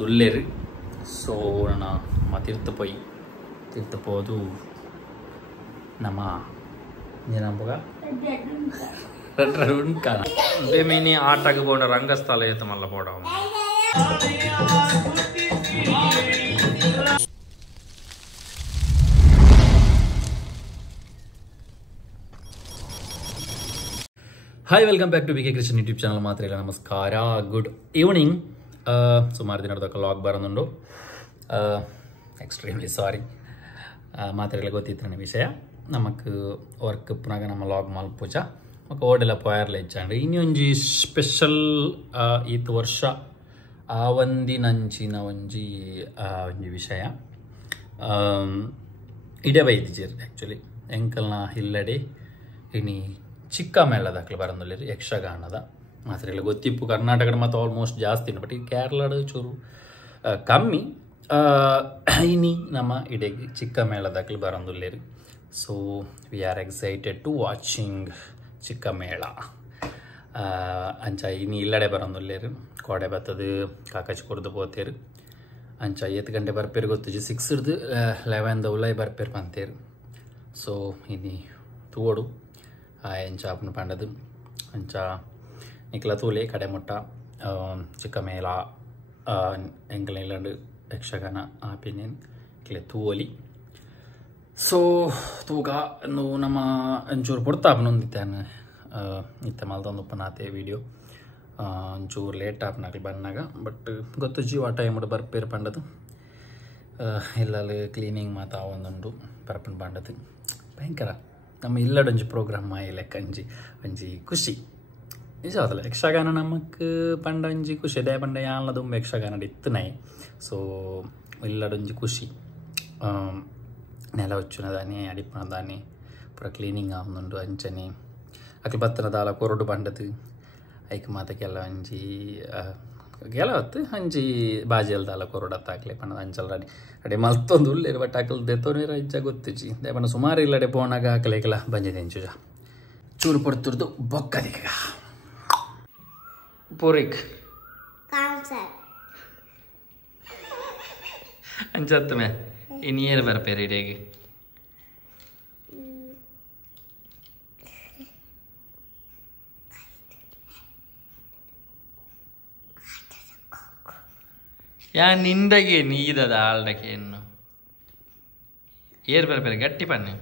ದುಲ್ಲೇರಿ so ನಮ್ಮ ತೀರ್ಥಪೋದು ನಮ್ಮ ಏನಂಬುಗ ಉಂಟಾ ಬೇಮೇನಿ ಆಟಕ್ಕೆ ಬೋಡ ರಂಗಸ್ಥಳ ಏತ ಮಲ್ಲ ಬೋಡ hi welcome back to BK Christian YouTube channel. ಮಾತ್ರ ಇಲ್ಲ ನಮಸ್ಕಾರ, ಗುಡ್ ಈವ್ನಿಂಗ್. ಸುಮಾರು ದಿನದ ಲಾಗ್ ಬರೋದುಂಡು. ಎಕ್ಸ್ಟ್ರೀಮ್ಲಿ ಸಾರಿ, ಮಾತ್ರ ಗೊತ್ತಿತ್ತು ನನ್ನ ವಿಷಯ. ನಮಕ್ ವರ್ಕ್ ಪುನಃ ನಮ್ಮ ಲಾಗ್ ಮಲ್ಪೂಜ ಮಕ್ಕ ಓಡೆಲ್ಲ ಪೋಯರ್ಲ ಇಚ್ಚಾಂಡ್ರಿ ಇನ್ನೊಂಜಿ ಸ್ಪೆಷಲ್ ಈತ್ ವರ್ಷ ಆ ನಂಚಿನ ಒಂಜಿ ವಿಷಯ ಇಡೇ ಬೈದಿಜೇರಿ. ಆ್ಯಕ್ಚುಲಿ ಎಂಕಲ್ನ ಹಿಲ್ಲಡೆ ಇನಿ ಚಿಕ್ಕ ಮೇಳದಾಕ್ಲು ಬರಂದುಲ್ಲೇರಿ ಯಕ್ಷಗಾನದ ಮಾತ್ರ ಗೊತ್ತಿಪ್ಪು. ಕರ್ನಾಟಕದ ಮತ್ತು ಆಲ್ಮೋಸ್ಟ್ ಜಾಸ್ತಿ ಬಟ್ ಈ ಕೇರಳದ ಚೂರು ಕಮ್ಮಿ. ಇನಿ ನಮ್ಮ ಇಡೆಗೆ ಚಿಕ್ಕ ಮೇಳದಾಕ್ಲು ಬರಂದುಲ್ಲೇರಿ. So we are excited to watching ಚಿಕ್ಕ ಮೇಳ. ಅಂಚ ಇನಿ ಇಲ್ಲಡೆ ಬರಂದುಲ್ಲೇರು ಕೋಡೆ ಬತ್ತದು ಕಾಕಚ್ ಕೊಡ್ದು ಪೋತೇರು. ಅಂಚ 8 ಗಂಟೆ ಬರ್ಪೇರು ಗೊತ್ತಿಜಿ 6 11 ಉಲಾಯಿ ಬರ್ಪೇರು ಬಂತೇರು. ಸೊ ಇನಿ ತೋಡು ಎಂಚ ಅಪ್ಪನ ಪಂಡದು ಅಂಚ ನಿಕ್ಲ ತೂಲೆ ಕಡೆ ಮುಟ್ಟ ಚಿಕ್ಕ ಮೇಳ ಎಂಕಲ ಇಲ್ಲಂಡು ಯಕ್ಷಗಾನ ಆಪಿನೇನು ಇಕ್ಲೆ ತೂವಲಿ. ಸೊ ತೂಗ ನಮ್ಮ ಒಂಚೂರು ಪುಡ್ತಾಪನೊಂದಿತ್ತಾನೆ ಇತ್ತ ಮಲ್ತೊಂದು ಉಪ್ಪನಾತೆ ವೀಡಿಯೋ ಒಂಚೂರು ಲೇಟ್ ಆಪ್ನಾಗ್ಲಿ ಬಂದಾಗ. ಬಟ್ ಗೊತ್ತು ಜೀವ ಟೈಮ್ ಬರ್ಪೇರು ಪಂಡದು ಇಲ್ಲಲ್ಲಿ ಕ್ಲೀನಿಂಗ್ ಮಾತಾ ಒಂದುಂಡು ಬರ್ಪನ್ ಪಂಡದು ಭಯಂಕರ. ನಮ್ಮ ಇಲ್ಲಡೊಂಜಿ ಪ್ರೋಗ್ರಾಮ್ ಲೆಕ್ಕ ಒಂಜಿ ಖುಷಿ ನಿಜ ಅದಲ್ಲ. ಯಕ್ಷಗಾನ ನಮಕ್ ಪಂಡ ಒಂಜಿ ಖುಷಿ ದೇ ಪಂಡ ಯಾನ್ಲ ತುಂಬ ಯಕ್ಷಗಾನ ಇತ್ತನಾಯಿ. ಸೊ ಇಲ್ಲಡೊಂಜಿ ಖುಷಿ ನೆಲ ಹೊಚ್ಚುನದಾನೆ ಅಡಿಪನದಾನೆ ಪೂರ ಕ್ಲೀನಿಂಗ್ ಆವೊಂದುಂಡು ಅಂಚನೆ ಅಕ್ಲು ಬತ್ತನ ದಾಲ ಕೊರಡು ಪಂಡದು ಐಕ್ ಮಾತಕ್ಕೆಲ್ಲ ಒಂಜಿ ಗೆಲವತ್ತು ಒಂಜಿ ಬಾಜಿಯಲ್ ದಾಲ ಕೊರಡು ಹತ್ತಾಕ್ಲೆ ಪಂಡದ ಅಂಚಲ್ ಅಡೆ ಮಲ್ತೊಂದು ಉಳ್ಳೇರು. ಬಟ್ ಅಕಲ್ ದೆತ್ತೋನೇರ ಇಜ್ಜ ಗೊತ್ತುಜಿ ದೇಪನ ಸುಮಾರು ಇಲ್ಲಡೆ ಪೋನಾಗ ಹಾಕಲೆಗೆಲ್ಲ ಬಂದಿದೆ ಎಂಚುಜ ಚೂರು ಪಡ್ತಿರ್ದು ಬೊಕ್ಕದಿಗ ಪೂರಿಕ್ ಅಂಚತ್ತು ಮೇ ಇನ್ನು ಏರು ಬರ್ಪೇರಿ ಇಡೇಗೆ ಯಾ ನಿಂದಗೆ ನೀದದ ಆಲ್ಡಕ್ಕೆ ಇನ್ನು ಏರ್ ಬರ್ಬೇರೆ ಗಟ್ಟಿ ಪನ್ನೆ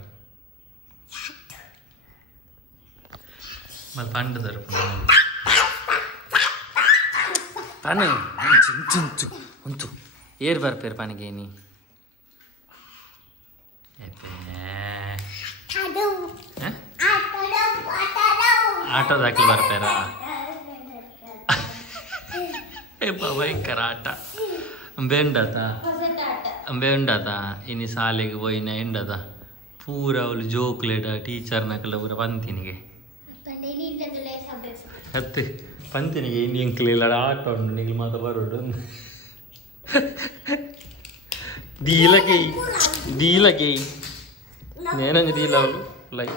ಮಲ್ ಪಂಡು ತರಪು ಪನು ಉಂಚು ಉಂಟು ಏರ್ ಬರ್ಪೇರು ಪನಿಗೆ ನೀ ಆಟೋದಾಕಿ ಬರ್ಪೇರ ಭಯಂಕರ ಆಟ ಅಂಬೆ ಉಂಡದ ಇನ್ನು ಶಾಲೆಗೆ ಹೋಯ್ನ ಎಂಡದ ಪೂರ ಅವಳು ಜೋಕ್ಲೇಟ ಟೀಚರ್ನಕಲ್ಲ ಪೂರ ಪಂತಿನಿಗೆ ಹತ್ತು ಪಂತಿನಿಗೆ ಇನ್ನು ಇಂಕ್ಲಿಲ್ಲ ಆಟ ಉಂಡು ನಿಗ್ಲು ಮಾತ ಬರೋಡು ದೀಲಕೈ ನೇನಂಜ ದೀಲ ಅವಳು ಲೈ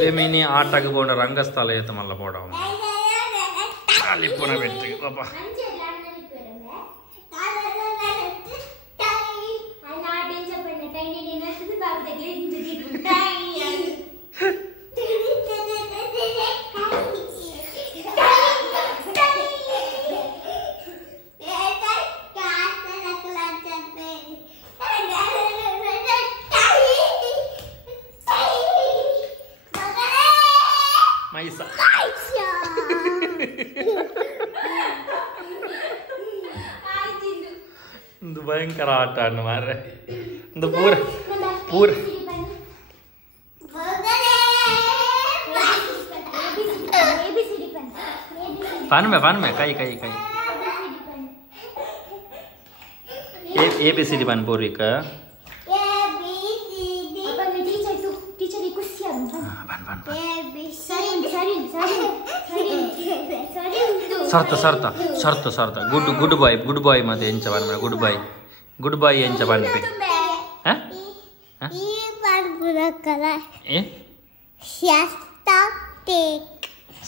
ಬೇಮೇನಿ ಆಟಕ್ಕೆ ಬೋಡ ರಂಗಸ್ಥಳ ಏತ ಮಲ್ಲ ಬೋಡ ಅಲ್ಲಿ ಪುನಃ ಬೆಟ್ಟಿ ಪಾಪ ಮೈಸ ಒಂದು ಭಯಂಕರ ಆಟ ಅನ್ನು ಮಾರ್ರೆ ಒಂದು ಪೂರ ಪಾನ್ಮೆ ಕೈ ABCD ಪಾನ್ ಪೂರ್ವಿಕ ಸರ್ತ ಗುಡ್ ಬಾಯ್ ಮತ್ತೆ ಎಂಚ ಬಾಯ್ ಗುಡ್ ಬಾಯ್ ಎಂಚ ಬಾಯ್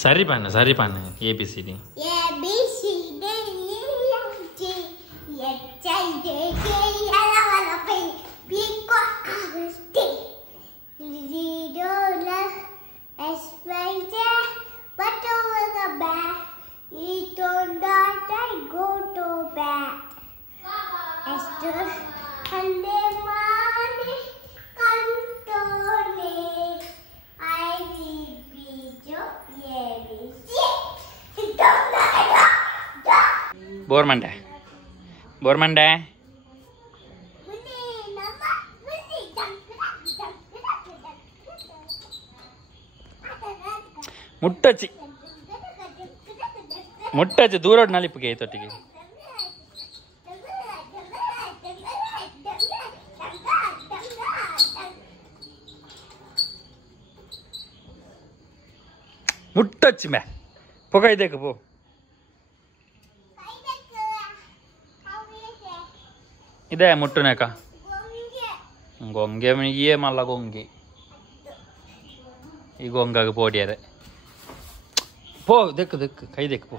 ಸರಿ ಪಾನ ABCD ಬೋರ್ಮಂಡೆ ಮುಟ್ಟಚ್ಚಿ ದೂರ ನಲಿಪಿಗೆ ತೊಟ್ಟಿಗೆ ಮುಟ್ಟಚ್ಚಿ ಮೇ ಪೊಗ ಇದಕ್ಕೆ ಪೋ ಇದೇ ಮುಟ್ಟುನೇಕ ಗೊಂಗೆ ಏ ಮಲ್ಲ ಗೊಂಗೆ ಈ ಗೊಂಗಾಗ ಪೋಡಿಯಾರೆ ಪೋ ದೆಕ್ಕು ಕೈ ದೆಕ್ಕು ಪೋ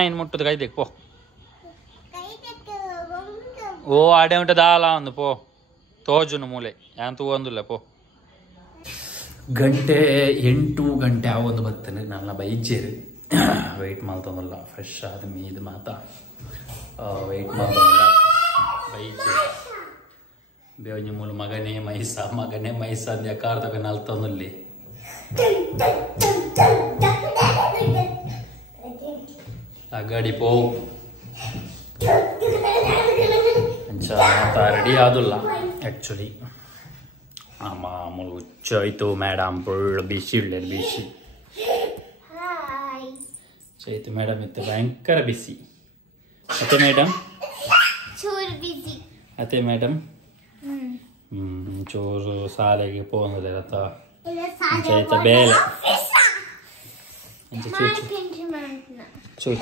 ಏನು ಮುಟ್ಟದು ಕೈ ದೆಕ್ಕು ಪೋ ಓ ಆಡೆ ಉಂಟದಾಲ ಒಂದು ಪೋ ತೋಜುನು ಮೂಲೆ ಯಾನ್ ತೂ ಒಂದಿಲ್ಲ ಪೋ ಗಂಟೆ 8 ಗಂಟೆ ಆವೊಂದು ಬರ್ತೇನೆ ನನ್ನ ಬೈಜೇರು ವೆಯ್ಟ್ ಮಾಡ್ತಂದಲ್ಲ ಫ್ರೆಶ್ ಆದ ಮೀದು ಮಾತಾ ವೆಯ್ಟ್ ಮಾಡ್ತಂದಲ್ಲ ಬೈಜೇರು ಬೇವನಿ ಮೂಲ ಮಗನೇ ಮೈಸ ಅಂದ್ಯ ಕಾರ್ ತಗ ನಲ್ತಂದಲ್ಲಿ ಆ ಗಾಡಿ ಪೋ ರೆಡಿ ಆದಿಲ್ಲ ಆ್ಯಕ್ಚುಲಿ ಮಾಮೂಲು ಹುಚ್ಚಾಯ್ತು ಮೇಡಮ್ ಫುಲ್ ಬಿಸಿ ಆಯ್ತು ಮೇಡಮ್ ಇತ್ತು ಭಯಂಕರ ಬಿಸಿ ಅತ್ತೆ ಮೇಡಮ್ ಚೂರು ಶಾಲೆಗೆ ಪೋಂದಿರತ್ತ ಆಯ್ತಾ ಬೇಲೆ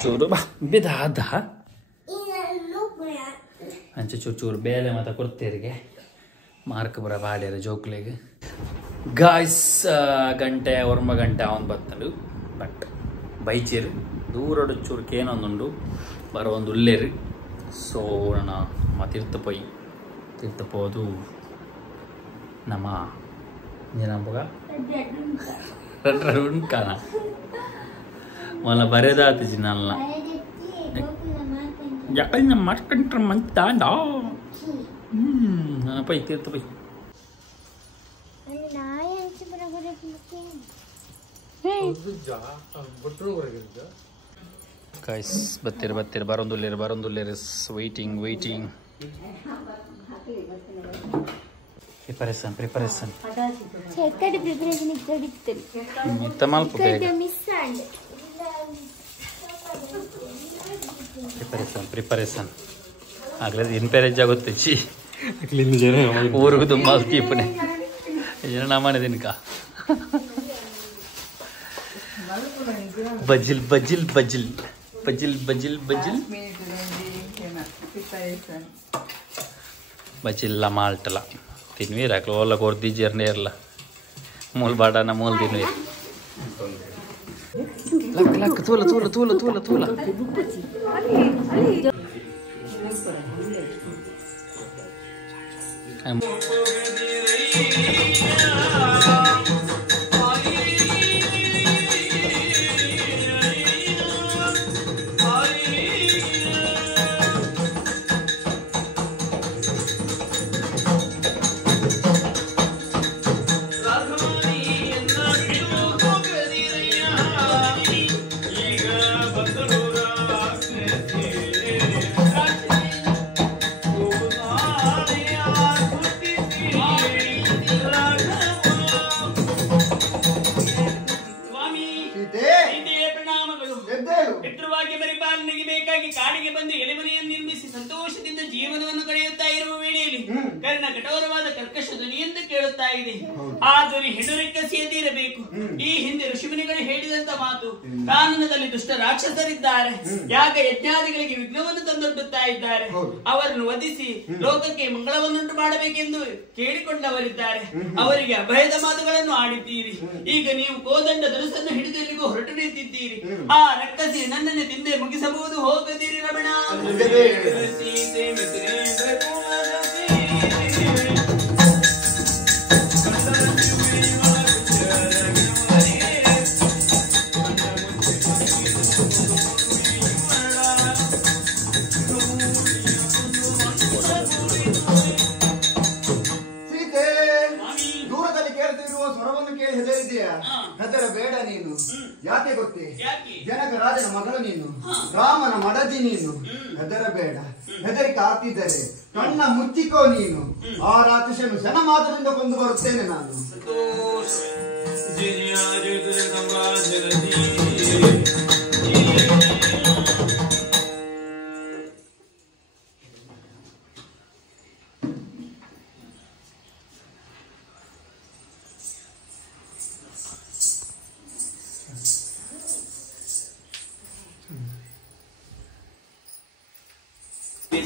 ಚೂರು ಬಿದಾದ ಅಂಚೆ ಚೂರು ಬೇಲೆ ಮತ್ತೆ ಕೊಡ್ತೀರಿಗೆ ಮಾರ್ಕ್ ಬರ ಬಾಡ್ಯಾರ ಜೋಕ್ಲಿಗೆ ಗಾಯ್ಸ್ ಗಂಟೆ 1 ಗಂಟೆ ಅವನು ಬರ್ತಂಡು ಬಟ್ ಬೈಚೇರು ದೂರಡು ಚೂರು ಕೇನೊಂದುಂಡು ಬರೋ ಒಂದು ಉಲ್ಲೇರು ಸೊ ನಮ್ಮ ತೀರ್ಥಪೋದು ನಮ್ಮ ಏನಂಬಗ ಉಂಟಾನ ಮಲ್ಲ ಬರೆದಾತಿಜಿ ನನ್ನ ಯಾಕಂದ್ರೆ ಮಾಡ್ಕೊಂಡ್ರೆ ಮಂತಾಂಡ ಪೈ ತೀರ್ಥ ಪೈ ಗೈಸ್ ಬತ್ತೀರ ಬರೊಂದುಲ್ಲೇರು ವೈಟಿಂಗ್ ಪ್ರಿಪರೇಷನ್ ಮಿತ್ತ ಮಲ್ಪ ಪ್ರಿಪರೇಷನ್ ಆಗ್ಲೇ ಇನ್ಪೇರೇಜ್ ಆಗುತ್ತೆ ಚಿ ಊರಿಗೂ ತುಂಬ ಕೀಪನೆ ಏನ ಮಾಡಿದೀನಿ ಕಾ ಬಜಿಲ್ ಬಜಿಲ್ಲ ಮಾಲ್ಟಲ್ಲ ತಿನ್ವೀರ ಓಲ್ಲ ಕೊರ್ದಿ ಜರ್ನಿ ಇರಲ್ಲ ಮೂಲ್ ಬಾಡನ ಮೂಲ್ ತಿನ್ವೀರ ಲಕ್ ತೂಲ ಕರ್ಣ ಕಠೋರವಾದ ಕರ್ಕಶ ಧ್ವನಿಯಿಂದ ಕೇಳುತ್ತಾ ಇದೆ. ಆ ಧ್ವನಿ ಹಿಡುರೆಕ್ಕಸಿಯದಿರಬೇಕು. ಈ ಹಿಂದೆ ಋಷಿಮುನಿಗಳು ಹೇಳಿದಂತ ಮಾತು, ಕಾನನದಲ್ಲಿ ದುಷ್ಟ ರಾಕ್ಷಸರಿದ್ದಾರೆ, ಯಾಗ ಯಜ್ಞಾದಿಗಳಿಗೆ ವಿಘ್ನವನ್ನು ತಂದೊಡ್ಡುತ್ತಾ ಇದ್ದಾರೆ, ಅವರನ್ನು ವಧಿಸಿ ಲೋಕಕ್ಕೆ ಮಂಗಳವನ್ನುಂಟು ಮಾಡಬೇಕೆಂದು ಕೇಳಿಕೊಂಡವರಿದ್ದಾರೆ. ಅವರಿಗೆ ಅಭಯದ ಮಾತುಗಳನ್ನು ಆಡಿದ್ದೀರಿ. ಈಗ ನೀವು ಕೋದಂಡ ಧನುಸನ್ನು ಹಿಡಿದೆಲ್ಲಿಗೂ ಹೊರಟು ನಿಂತಿದ್ದೀರಿ. ಆ ರಕ್ಕಸಿ ನನ್ನನ್ನು ತಿಂದೆ ಮುಗಿಸಬಹುದು, ಹೋಗದಿರಿ ರಮಣ. ಹೆದರಬೇಡ ನೀನು. ಯಾಕೆ ಗೊತ್ತೇ? ಜನಕ ರಾಜನ ಮಗಳು ನೀನು, ರಾಮನ ಮಡದಿ ನೀನು. ಹೆದರಬೇಡ. ಹೆದರಿಕೆ ಆಗ್ತಿದ್ದರೆ ಕಣ್ಣ ಮುಚ್ಚಿಕೋ ನೀನು. ಆ ರಾಕ್ಷಸನು ಜನ ಮಾತ್ರದಿಂದ ಕೊಂದು ಬರುತ್ತೇನೆ ನಾನು.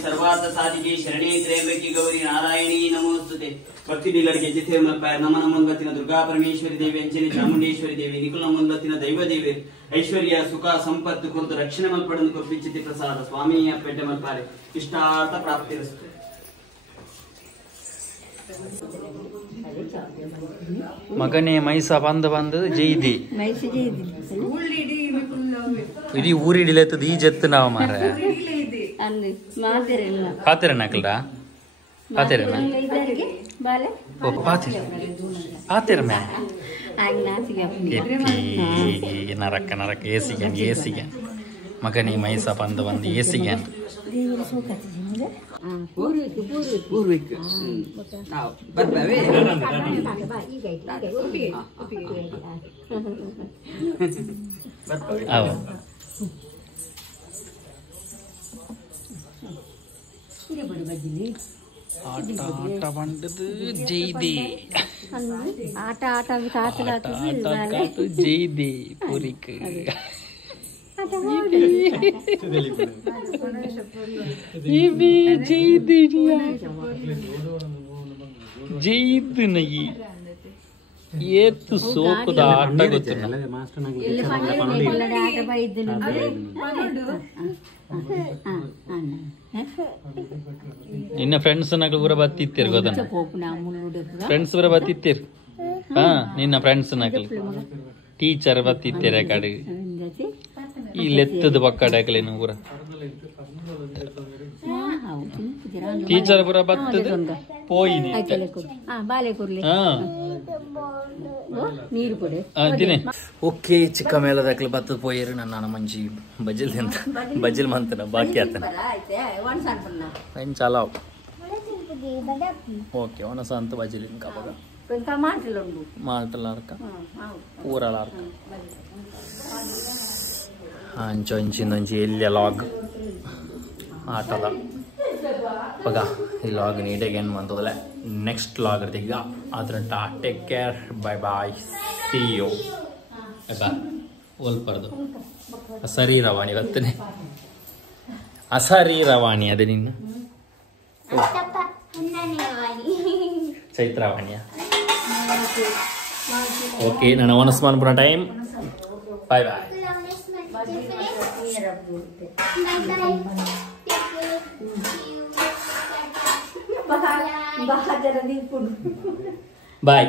सर्वार्थ साधिके शरणे त्र्यंबके गौरी नारायणी नमोस्तुते. ಭಕ್ತಿ ಡೀಲರ್ಗೆ ಜಿತೆ ನಮನ ಮುಂದತ್ತಿನ ದುರ್ಗಾ ಪರಮೇಶ್ವರಿ ದೇವಿ, ಅಂಜನಿ ಚಾಮುಂಡೇಶ್ವರಿ ದೇವಿ, ನಿಖುಲ ಮುಂದತ್ತಿನ ದೈವ ದೇವಿ, ಐಶ್ವರ್ಯ ಸುಖ ಸಂಪತ್ತು ಕುರಿತು ರಕ್ಷಣೆ ಮಲ್ಪಡನ್ನು ಕೊಪ್ಪಿಚ್ಚಿತಿ ಪ್ರಸಾದ ಸ್ವಾಮಿಯ ಪೆಟ್ಟೆ ಮಲ್ಪಾರೆ ಇಷ್ಟಾರ್ಥ ಪ್ರಾಪ್ತಿರಸ್ತು. ಮಗನೇ ಮೈಸ ಬಂದು ಜೈದಿ ಇಡೀ ಊರಿಡಿಲೆತ್ತದ ಈ ಜತ್ತು ನಾವು ಮಾರ ಪಾತೆರನ ಹಾಕಲ್ರಾ ಪಾತೆರನ ಪಾತೆರ ಮೇ ನರಕ ನರಕ ಏಸಿಗೆ ಮಗನೇ ಮೈಸ ಬಂದು ಏಸಿಗೆ ಆಟ ಬಂದದು ಜೈದಿ ಆಟ ಜೈದಿ ಪೂರಿಕ್ ಜೈದ್ ನಗಿ ಏತು ಸೋಕದ ಆಟ ಗೊತ್ತಿಲ್ಲ. ನಿನ್ನ ಫ್ರೆಂಡ್ಸ್ ನಗಳು ಪೂರ ಬತ್ತಿತ್ತೀರ್ ಗೊತ್ತ? ಫ್ರೆಂಡ್ಸ್ ಪೂರ ಬತ್ತಿತ್ತೀರ್. ಹಾ ನಿನ್ನ ಫ್ರೆಂಡ್ಸ್ ನಕಲ್ ಟೀಚರ್ ಬತ್ತಿತ್ತೀರ ಕಡೆ ಈ ಲೆತ್ತದ ಪಕ್ಕಡಕಲೇನು ಪೂರ ಟೀಚರ್ ಪೂರ ಬತ್ತದ ಪೋಯಿನಿ ಓಕೆ ಚಿಕ್ಕ ಮೇಲದಕ್ಲೆ ಬತ್ತದ ಪೋಯರು ನನ್ನ ಮಂಜಿ ಬಜಿಲ್ ಮಂತನ ಬಾಕಿ ಆತನ ಏನ್ ಚಾಲಾವ್ ಓಕೆ ಒನಸ ಅಂತ ಬಜಿಲಿನ ಕಾಪಾಗ ಮಾಲ್ಟಲಾರ್ಕ ಊರಲಾರ್ಕ ಅಂಚು ಅಂಚಿಂದೊಂಚಿ ಎಲ್ಲಿಯ ಲಾಗ್ ಆಟದ ಪಗ ಈ ಲಾಗ್ ನೀಟಾಗಿ ಏನು ಬಂತದಲ್ಲ ನೆಕ್ಸ್ಟ್ ಲಾಗ್ ಇರ್ತೀಗ ಅದ್ರ take care bye bye see you ಅಕ್ಕ ಓಲ್ಪರ್ದು ಅಸರೀರವಾಣಿ ಇವತ್ತನೇ ಅಸರೀರವಾಣಿ ಅದೇ ನಿನ್ನ ಚೈತ್ರವಾಣಿಯ ಓಕೆ ನನ್ನ ಒನಸ್ಮಾನ್ ಪುನಃ ಟೈಮ್ ಬಾಯ್ ಬಾಯ್ ಬಾಯ್